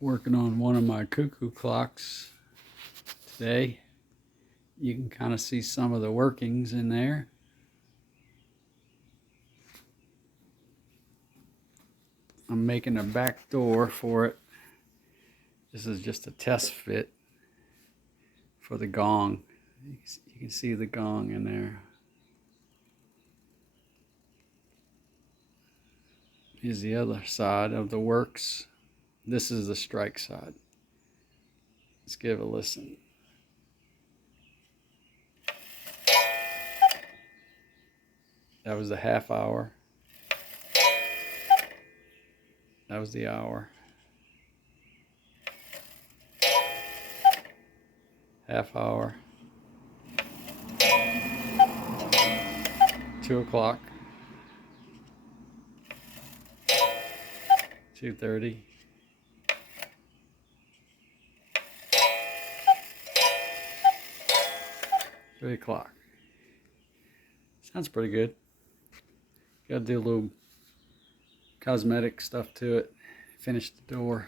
Working on one of my cuckoo clocks today. You can kind of see some of the workings in there. I'm making a back door for it. This is just a test fit for the gong. You can see the gong in there. Here's the other side of the works. This is the strike side. Let's give it a listen. That was the half hour. That was the hour. Half hour. 2 o'clock. 2:30. 3 o'clock. Sounds pretty good. Gotta do a little cosmetic stuff to it. Finish the door.